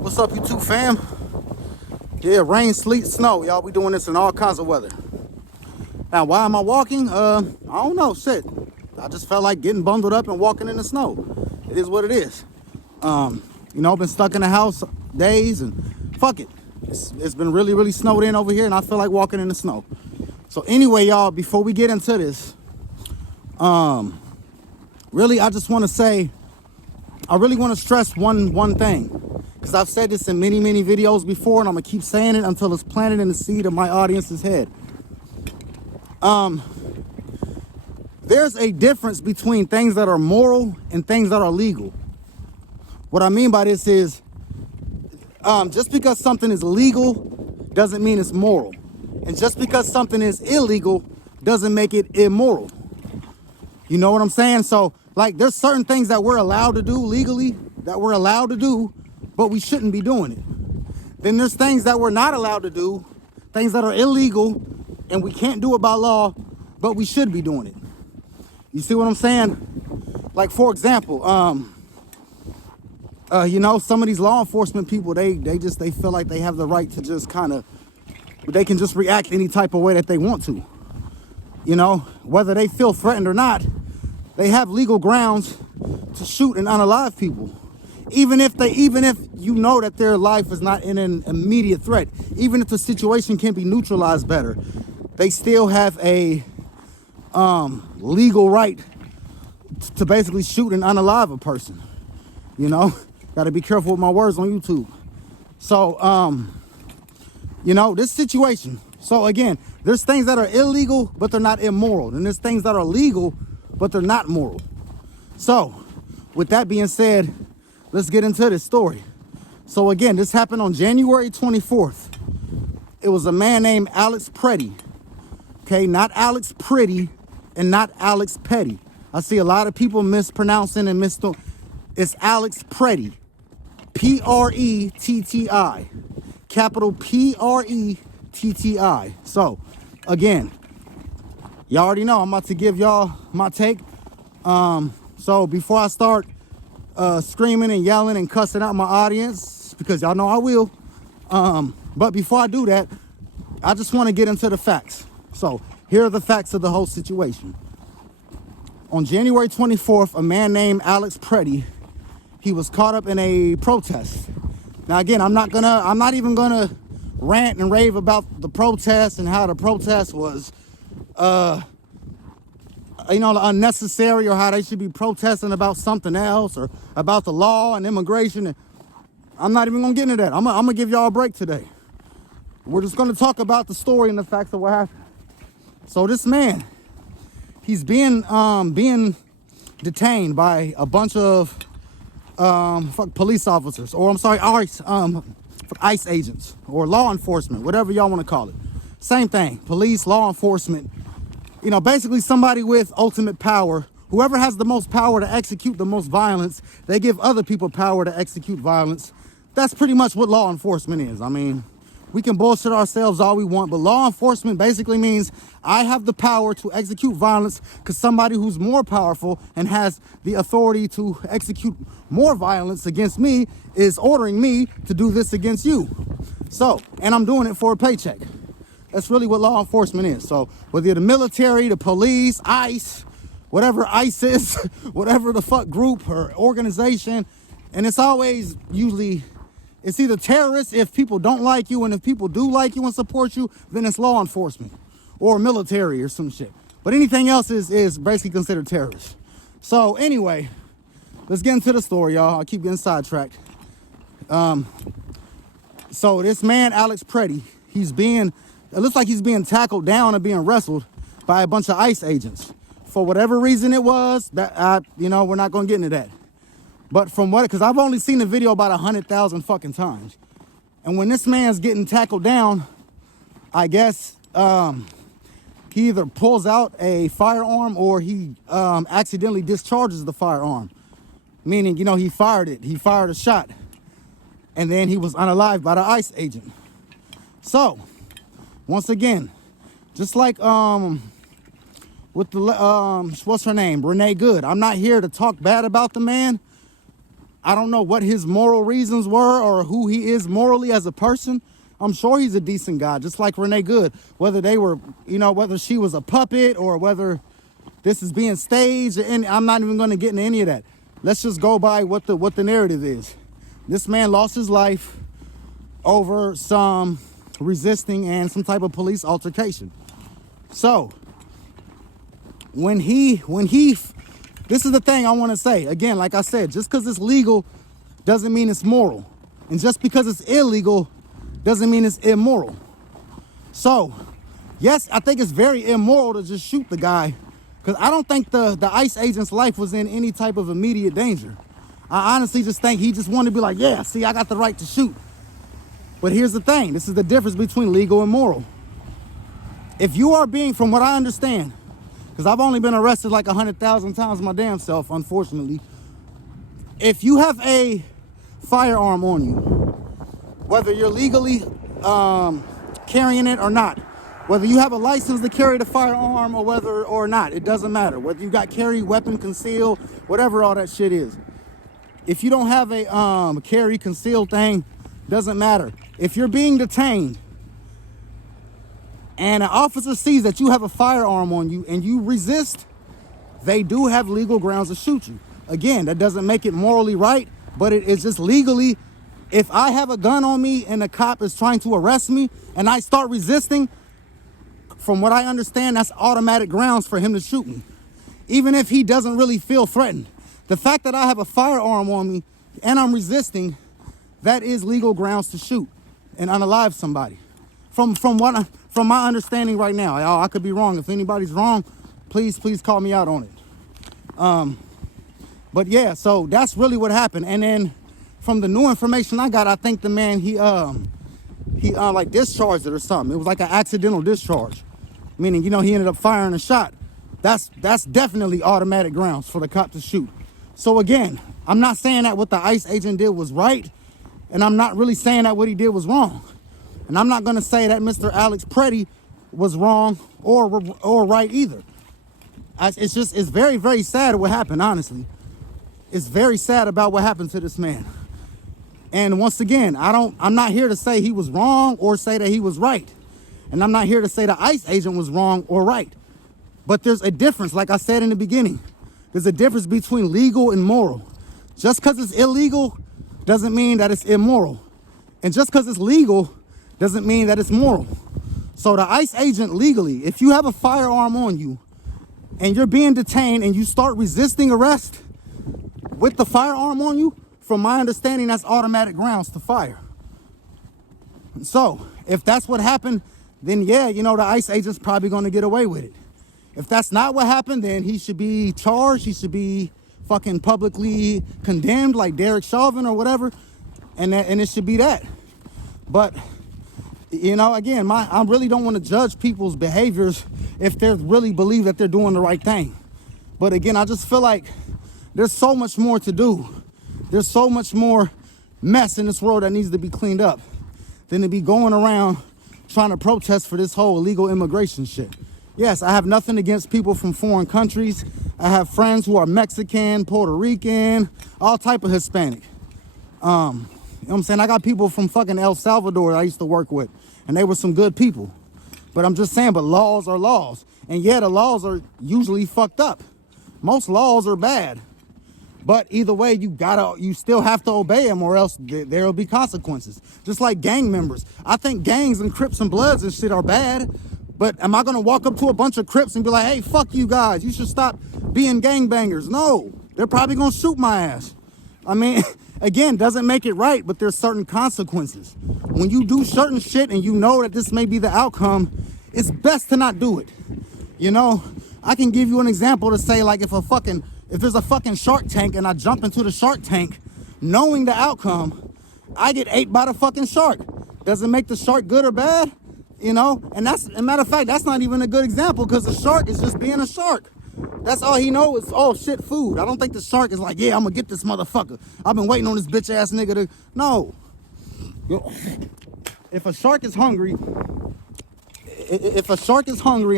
What's up, YouTube fam? Yeah, rain, sleet, snow. Y'all, we doing this in all kinds of weather. Now, why am I walking? I don't know, shit. I just felt like getting bundled up and walking in the snow. It is what it is. Been stuck in the house days and fuck it. It's been really, really snowed in over here and I feel like walking in the snow. So anyway, y'all, before we get into this, really, I just want to say, I really want to stress one thing. Because I've said this in many, many videos before, and I'm going to keep saying it until it's planted in the seed of my audience's head. There's a difference between things that are moral and things that are legal. What I mean by this is, just because something is legal doesn't mean it's moral. And just because something is illegal doesn't make it immoral. You know what I'm saying? So, like, there's certain things that we're allowed to do legally, that we're allowed to do, but we shouldn't be doing it. Then there's things that we're not allowed to do, things that are illegal, and we can't do it by law, but we should be doing it. You see what I'm saying? Like, for example, some of these law enforcement people, they feel like they have the right to just they can just react any type of way that they want to. You know, whether they feel threatened or not, they have legal grounds to shoot and unalive people. Even if you know that their life is not in an immediate threat, even if the situation can be neutralized better, they still have a legal right to basically shoot and unalive a person. You know, got to be careful with my words on YouTube. So, this situation. So again, there's things that are illegal, but they're not immoral. And there's things that are legal, but they're not moral. So with that being said, let's get into this story. So again, this happened on January 24th. It was a man named Alex PRETTI. Okay, not Alex Pretty and not Alex Petty. I see a lot of people mispronouncing and it's Alex PRETTI. P-R-E-T-T-I. Capital P-R-E-T-T-I. So again, y'all already know I'm about to give y'all my take. So before I start screaming and yelling and cussing out my audience, because y'all know I will. But before I do that, I just want to get into the facts. So here are the facts of the whole situation. On January 24th, a man named Alex PRETTI, he was caught up in a protest. Now again, I'm not even gonna rant and rave about the protest and how the protest was unnecessary, or how they should be protesting about something else or about the law and immigration. And I'm not even gonna get into that. I'm gonna give y'all a break today. We're just gonna talk about the story and the facts of what happened. So this man, he's being detained by a bunch of police officers, or I'm sorry, ICE agents or law enforcement, whatever y'all want to call it. Same thing, police, law enforcement. You know, basically somebody with ultimate power. Whoever has the most power to execute the most violence, they give other people power to execute violence. That's pretty much what law enforcement is. I mean, we can bullshit ourselves all we want, but law enforcement basically means I have the power to execute violence because somebody who's more powerful and has the authority to execute more violence against me is ordering me to do this against you. So, and I'm doing it for a paycheck. That's really what law enforcement is. So whether you're the military, the police, ICE, whatever ICE is, whatever the fuck group or organization, and it's always usually, it's either terrorists if people don't like you, and if people do like you and support you, then it's law enforcement or military or some shit. But anything else is basically considered terrorist. So anyway, let's get into the story, y'all. I keep getting sidetracked. So this man, Alex PRETTI, it looks like he's being tackled down and being wrestled by a bunch of ICE agents. For whatever reason it was, that we're not going to get into that. But because I've only seen the video about 100,000 fucking times. And when this man's getting tackled down, I guess he either pulls out a firearm or he accidentally discharges the firearm. Meaning, he fired it. He fired a shot. And then he was unalived by the ICE agent. So, once again, just like with the what's her name, Renee Good. I'm not here to talk bad about the man. I don't know what his moral reasons were or who he is morally as a person. I'm sure he's a decent guy, just like Renee Good. Whether they were, whether she was a puppet or whether this is being staged, and I'm not even going to get into any of that. Let's just go by what the narrative is. This man lost his life over some resisting and some type of police altercation. So when he, this is the thing I want to say. Again, like I said, just because it's legal doesn't mean it's moral. And just because it's illegal doesn't mean it's immoral. So, yes, I think it's very immoral to just shoot the guy, because I don't think the ICE agent's life was in any type of immediate danger. I honestly just think he just wanted to be like, yeah, see, I got the right to shoot. But here's the thing. This is the difference between legal and moral. If you are being, from what I understand, because I've only been arrested like 100,000 times my damn self, unfortunately. If you have a firearm on you, whether you're legally carrying it or not, whether you have a license to carry the firearm or whether or not, it doesn't matter. Whether you got carry, weapon, conceal, whatever all that shit is. If you don't have a carry, conceal thing, doesn't matter. If you're being detained and an officer sees that you have a firearm on you and you resist, they do have legal grounds to shoot you. Again, that doesn't make it morally right, but it is just legally. If I have a gun on me and a cop is trying to arrest me and I start resisting, from what I understand, that's automatic grounds for him to shoot me, even if he doesn't really feel threatened. The fact that I have a firearm on me and I'm resisting, that is legal grounds to shoot and unalive somebody. From my understanding right now, I could be wrong. If anybody's wrong, please call me out on it. But yeah, so that's really what happened. And then from the new information I got, I think the man, he like discharged it or something. It was like an accidental discharge, meaning, he ended up firing a shot. That's definitely automatic grounds for the cop to shoot. So again, I'm not saying that what the ICE agent did was right, and I'm not really saying that what he did was wrong. And I'm not going to say that Mr. Alex PRETTI was wrong or right either. It's very, very sad what happened, honestly. It's very sad about what happened to this man. And once again, I'm not here to say he was wrong or say that he was right. And I'm not here to say the ICE agent was wrong or right. But there's a difference, like I said in the beginning. There's a difference between legal and moral. Just because it's illegal doesn't mean that it's immoral. And just because it's legal doesn't mean that it's moral. So the ICE agent legally, if you have a firearm on you and you're being detained and you start resisting arrest with the firearm on you, from my understanding, that's automatic grounds to fire. So if that's what happened, then yeah, the ICE agent's probably going to get away with it. If that's not what happened, then he should be charged. He should be fucking publicly condemned like Derek Chauvin or whatever. And it should be that. But, again, I really don't want to judge people's behaviors if they really believe that they're doing the right thing. But again, I just feel like there's so much more to do. There's so much more mess in this world that needs to be cleaned up than to be going around trying to protest for this whole illegal immigration shit. Yes, I have nothing against people from foreign countries. I have friends who are Mexican, Puerto Rican, all type of Hispanic. You know what I'm saying? I got people from fucking El Salvador that I used to work with, and they were some good people. But I'm just saying, but laws are laws. And yeah, the laws are usually fucked up. Most laws are bad. But either way, you still have to obey them, or else there'll be consequences. Just like gang members. I think gangs and Crips and Bloods and shit are bad. But am I going to walk up to a bunch of Crips and be like, hey, fuck you guys, you should stop being gangbangers? No, they're probably going to shoot my ass. I mean, again, doesn't make it right, but there's certain consequences. When you do certain shit and you know that this may be the outcome, it's best to not do it. I can give you an example to say, like, if there's a fucking Shark Tank and I jump into the Shark Tank, knowing the outcome, I get ate by the fucking shark. Does it make the shark good or bad? And that's, a matter of fact, that's not even a good example, because the shark is just being a shark. That's all he knows is, oh shit, food. I don't think the shark is like, yeah, I'm gonna get this motherfucker. I've been waiting on this bitch ass nigga to, no. If a shark is hungry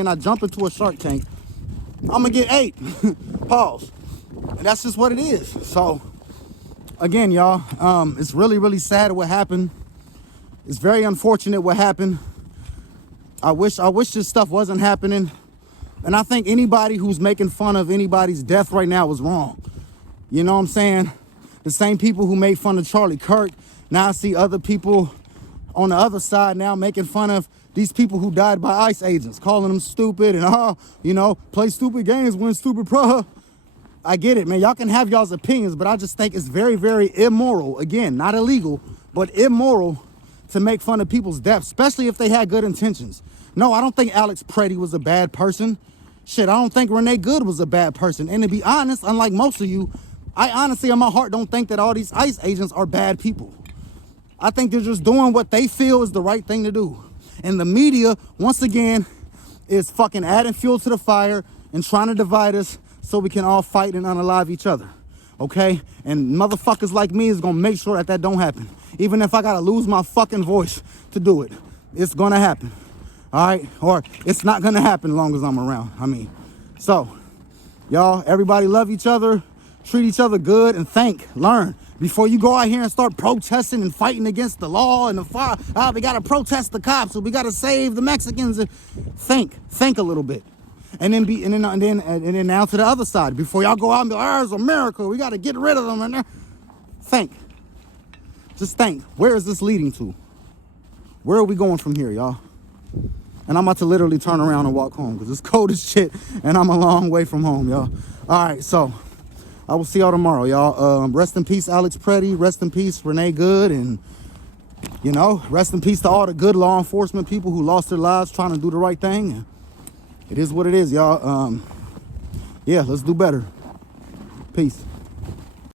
and I jump into a Shark Tank, I'm gonna get ate. Pause. And that's just what it is. So, again, y'all, it's really, really sad what happened. It's very unfortunate what happened. I wish this stuff wasn't happening. And I think anybody who's making fun of anybody's death right now was wrong. You know what I'm saying? The same people who made fun of Charlie Kirk, now I see other people on the other side now making fun of these people who died by ICE agents, calling them stupid and, you know, play stupid games, win stupid pro. I get it, man. Y'all can have y'all's opinions, but I just think it's very, very immoral. Again, not illegal, but immoral to make fun of people's deaths, especially if they had good intentions. No, I don't think Alex PRETTI was a bad person. Shit, I don't think Renee Good was a bad person. And to be honest, unlike most of you, I honestly in my heart don't think that all these ICE agents are bad people. I think they're just doing what they feel is the right thing to do. And the media, once again, is fucking adding fuel to the fire and trying to divide us so we can all fight and unalive each other. Okay? And motherfuckers like me is gonna make sure that that don't happen. Even if I gotta lose my fucking voice to do it. It's gonna happen. All right? Or it's not gonna happen as long as I'm around. I mean, so, y'all, everybody love each other. Treat each other good and learn. Before you go out here and start protesting and fighting against the law and the fire, we gotta protest the cops, or we gotta save the Mexicans. Think a little bit, and then now to the other side. Before y'all go out and be, it's America, we gotta get rid of them. And just think. Where is this leading to? Where are we going from here, y'all? And I'm about to literally turn around and walk home because it's cold as shit, and I'm a long way from home, y'all. All right, so. I will see y'all tomorrow, y'all. Rest in peace, Alex PRETTI. Rest in peace, Renee Good. And, you know, rest in peace to all the good law enforcement people who lost their lives trying to do the right thing. It is what it is, y'all. Yeah, let's do better. Peace.